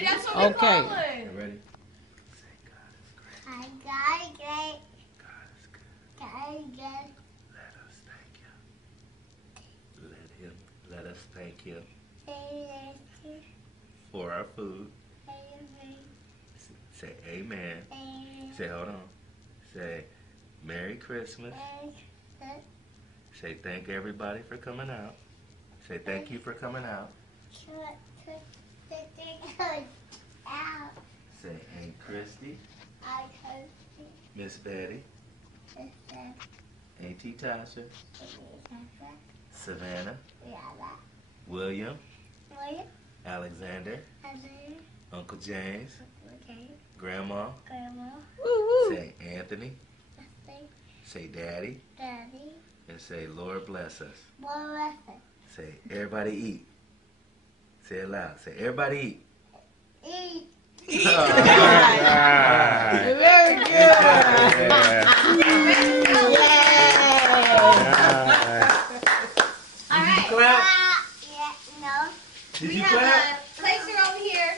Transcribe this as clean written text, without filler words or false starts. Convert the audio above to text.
Daddy, that's what we're Okay. calling. You ready? Say God is great. God is good. God is good. Let us thank Him. Let us thank Him for our food. Say amen. Say hold on. Say Merry Christmas. Say thank everybody for coming out. Say thank you for coming out. Say Aunt Christy, Miss Betty, Auntie Tasha, Savannah, William, Alexander, Uncle James, Grandma. Say Anthony. Say Daddy. And say Lord bless us. Say everybody eat. Say it loud. Say everybody eat. Very good. Yeah. All right. Clap. No. Did We you have clap? a placer over here.